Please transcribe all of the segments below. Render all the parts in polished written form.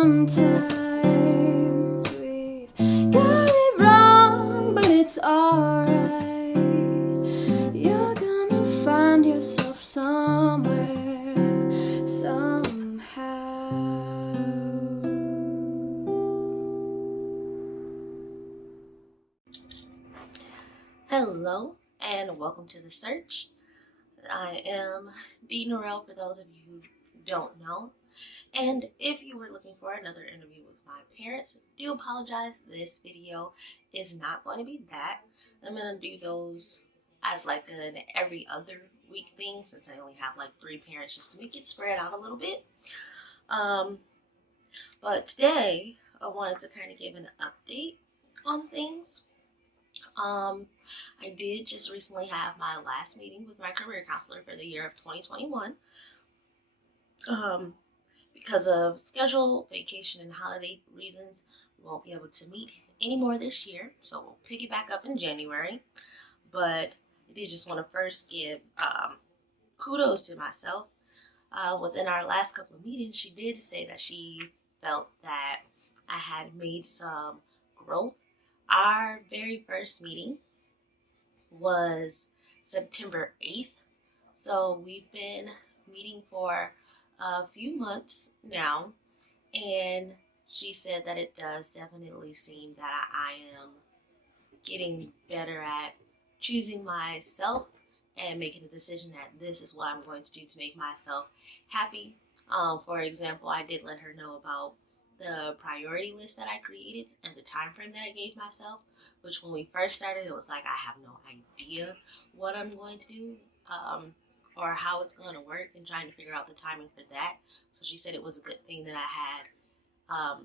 Sometimes we've got it wrong, but it's alright. You're gonna find yourself somewhere, somehow. Hello and welcome to The Search. I am Dee Norell for those of you who don't know. And if you were looking for another interview with my parents, do apologize. This video is not going to be that. I'm going to do those as like an every other week thing since I only have like 3 parents just to make it spread out a little bit. But today I wanted to kind of give an update on things. I did just recently have my last meeting with my career counselor for the year of 2021. Because of schedule, vacation, and holiday reasons, we won't be able to meet anymore this year. So we'll pick it back up in January. But I did just want to first give kudos to myself. Within our last couple of meetings, she did say that she felt that I had made some growth. Our very first meeting was September 8th. So we've been meeting for a few months now, and she said that it does definitely seem that I am getting better at choosing myself and making a decision that this is what I'm going to do to make myself happy. For example, I did let her know about the priority list that I created and the time frame that I gave myself, which when we first started, it was like I have no idea what I'm going to do or how it's going to work and trying to figure out the timing for that. So she said it was a good thing that I had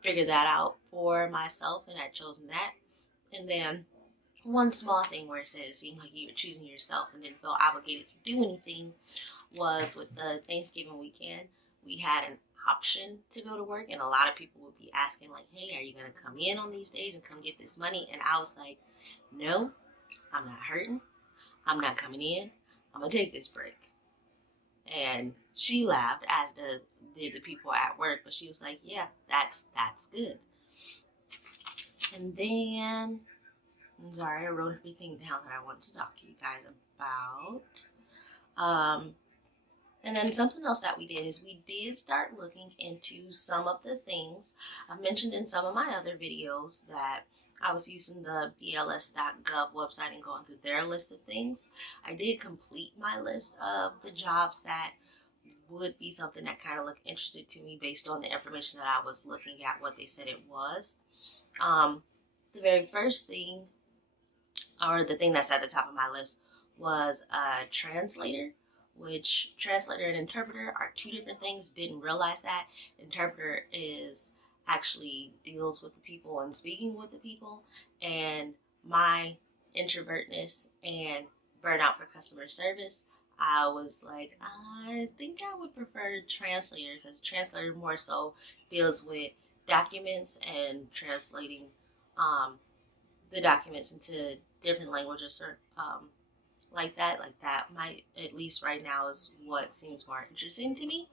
figured that out for myself and I'd chosen that. And then one small thing where it said it seemed like you were choosing yourself and didn't feel obligated to do anything was with the Thanksgiving weekend. We had an option to go to work, and a lot of people would be asking, like, hey, are you going to come in on these days and come get this money? And I was like, no, I'm not hurting. I'm not coming in. I'm going to take this break. And she laughed, as did the people at work, but she was like, yeah, that's good. And then I'm sorry, I wrote everything down that I wanted to talk to you guys about. And then something else that we did is we did start looking into some of the things I've mentioned in some of my other videos that I was using the BLS.gov website and going through their list of things. I did complete my list of the jobs that would be something that kind of looked interested to me based on the information that I was looking at, what they said it was. The very first thing, or the thing that's at the top of my list, was a translator, which translator and interpreter are 2 different things. Didn't realize that. Interpreter is actually deals with the people and speaking with the people, and my introvertness and burnout for customer service, I was like, I think I would prefer translator, because translator more so deals with documents and translating the documents into different languages or like that might, at least right now, is what seems more interesting to me.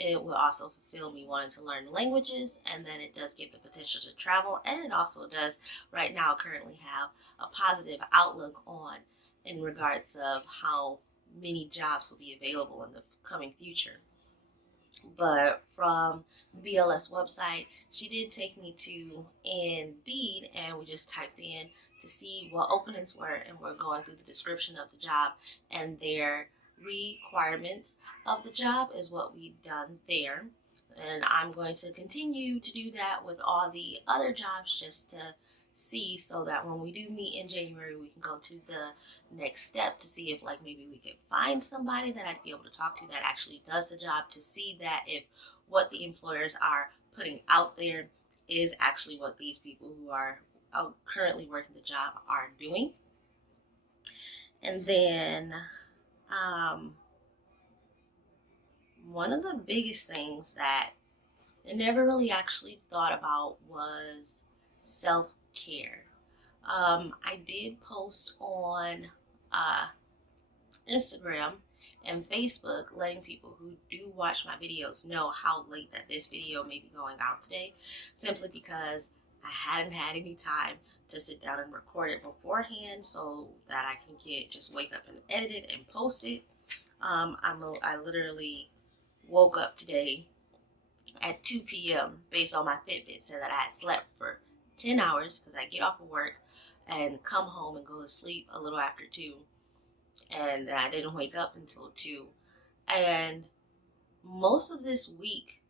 It will also fulfill me wanting to learn languages, and then it does give the potential to travel, and it also does right now currently have a positive outlook on in regards of how many jobs will be available in the coming future. But from the BLS website, she did take me to Indeed, and we just typed in to see what openings were, and we're going through the description of the job and their requirements of the job is what we've done there. And I'm going to continue to do that with all the other jobs just to see, so that when we do meet in January, we can go to the next step to see if like maybe we could find somebody that I'd be able to talk to that actually does the job, to see that if what the employers are putting out there is actually what these people who are currently working the job are doing. And then one of the biggest things that I never really actually thought about was self-care. I did post on uh, Instagram and Facebook letting people who do watch my videos know how late that this video may be going out today, simply because I hadn't had any time to sit down and record it beforehand so that I can just wake up and edit it and post it. I literally woke up today at 2 p.m. based on my Fitbit, said that I had slept for 10 hours because I get off of work and come home and go to sleep a little after 2, and I didn't wake up until 2. And most of this week,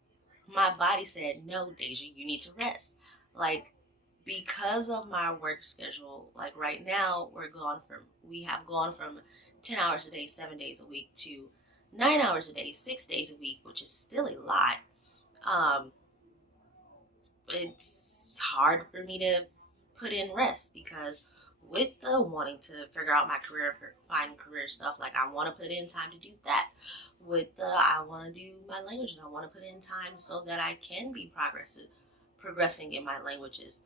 my body said, no, Deja, you need to rest. Like, because of my work schedule, like right now, we have gone from 10 hours a day, 7 days a week, to 9 hours a day, 6 days a week, which is still a lot. It's hard for me to put in rest because with the wanting to figure out my career and find career stuff, like I want to put in time to do that. With the I want to do my languages, I want to put in time so that I can be progressing in my languages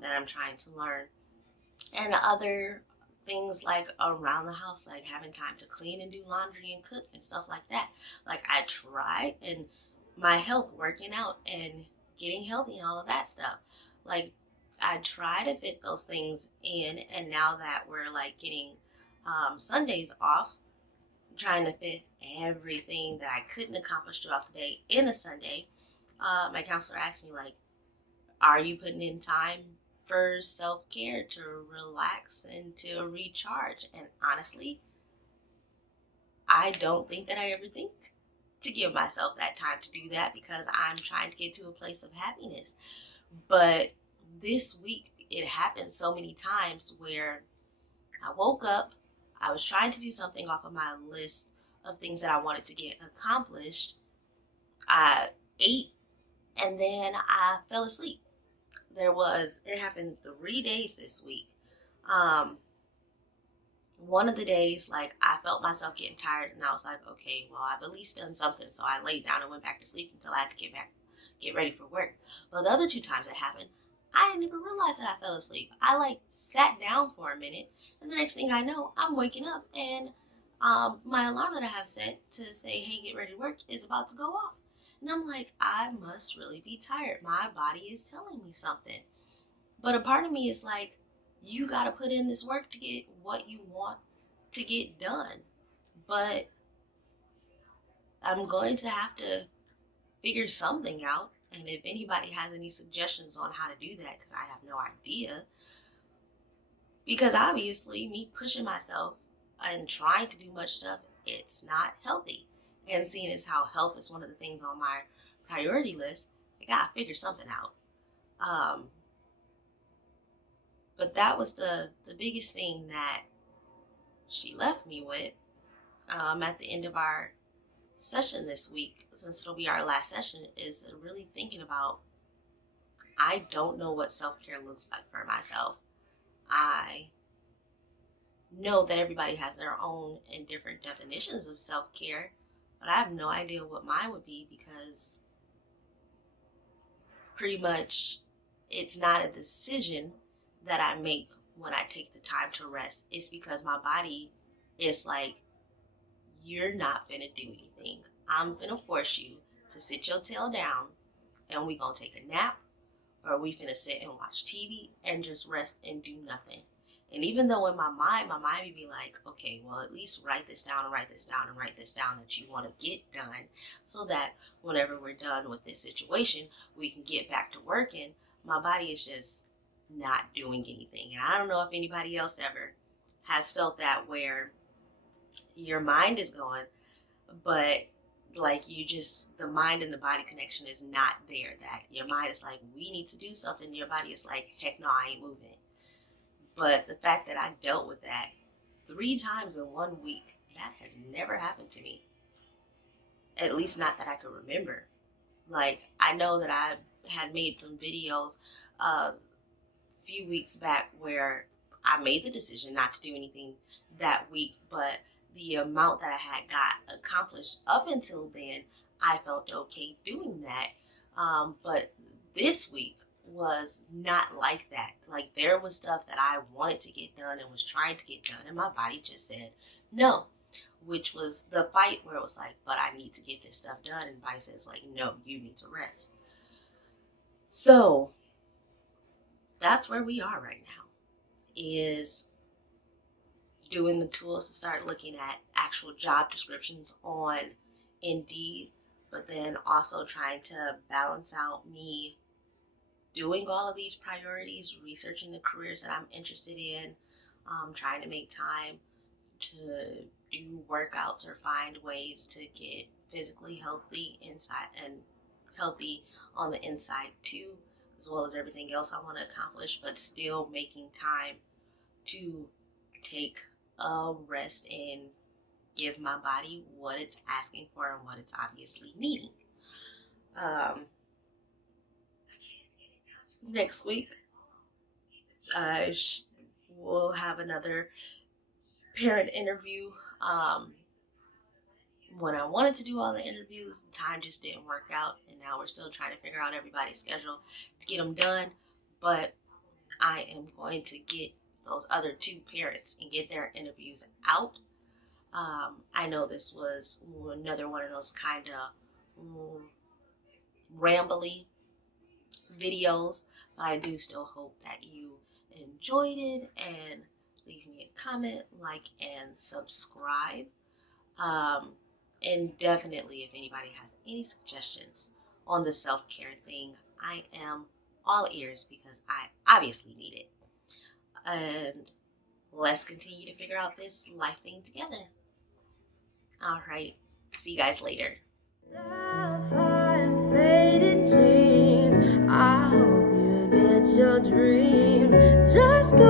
that I'm trying to learn. And other things like around the house, like having time to clean and do laundry and cook and stuff like that. Like I try, and my health, working out and getting healthy and all of that stuff. Like I try to fit those things in, and now that we're like getting Sundays off, trying to fit everything that I couldn't accomplish throughout the day in a Sunday. My counselor asked me, like, are you putting in time for self-care, to relax and to recharge? And honestly, I don't think that I ever think to give myself that time to do that because I'm trying to get to a place of happiness. But this week, it happened so many times where I woke up, I was trying to do something off of my list of things that I wanted to get accomplished. I ate, and then I fell asleep. It happened 3 days this week. One of the days, like, I felt myself getting tired, and I was like, okay, well, I've at least done something. So I laid down and went back to sleep until I had to get ready for work. But the other 2 times it happened, I didn't even realize that I fell asleep. I like sat down for a minute, and the next thing I know, I'm waking up, and my alarm that I have set to say, hey, get ready to work, is about to go off. And I'm like, I must really be tired. My body is telling me something. But a part of me is like, you got to put in this work to get what you want to get done. But I'm going to have to figure something out. And if anybody has any suggestions on how to do that, because I have no idea. Because obviously, me pushing myself and trying to do much stuff, it's not healthy. And seeing as how health is one of the things on my priority list, I gotta figure something out. But that was the biggest thing that she left me with at the end of our session this week, since it'll be our last session, is really thinking about, I don't know what self-care looks like for myself. I know that everybody has their own and different definitions of self-care, but I have no idea what mine would be, because pretty much it's not a decision that I make when I take the time to rest. It's because my body is like, you're not finna do anything. I'm finna force you to sit your tail down, and we gonna take a nap, or we finna sit and watch TV and just rest and do nothing. And even though in my mind would be like, okay, well, at least write this down and write this down and write this down that you want to get done, so that whenever we're done with this situation, we can get back to working. My body is just not doing anything. And I don't know if anybody else ever has felt that, where your mind is going, but like the mind and the body connection is not there. That your mind is like, we need to do something. Your body is like, heck no, I ain't moving. But the fact that I dealt with that 3 times in 1 week, that has never happened to me. At least not that I could remember. Like, I know that I had made some videos a few weeks back where I made the decision not to do anything that week, but the amount that I had got accomplished up until then, I felt okay doing that. But this week was not like that. Like, there was stuff that I wanted to get done and was trying to get done, and my body just said, no, which was the fight where it was like, but I need to get this stuff done. And Body says like, no, you need to rest. So that's where we are right now, is doing the tools to start looking at actual job descriptions on Indeed, but then also trying to balance out me doing all of these priorities, researching the careers that I'm interested in, trying to make time to do workouts or find ways to get physically healthy inside and healthy on the inside too, as well as everything else I want to accomplish, but still making time to take a rest and give my body what it's asking for and what it's obviously needing. Next week, I will have another parent interview. When I wanted to do all the interviews, time just didn't work out, and now we're still trying to figure out everybody's schedule to get them done. But I am going to get those other two parents and get their interviews out. I know this was another one of those kind of rambly videos, but I do still hope that you enjoyed it, and leave me a comment, like, and subscribe. And definitely, if anybody has any suggestions on the self-care thing, I am all ears, because I obviously need it. And let's continue to figure out this life thing together. All right, see you guys later. Sapphire faded jeans. I hope you get your dreams. Just go.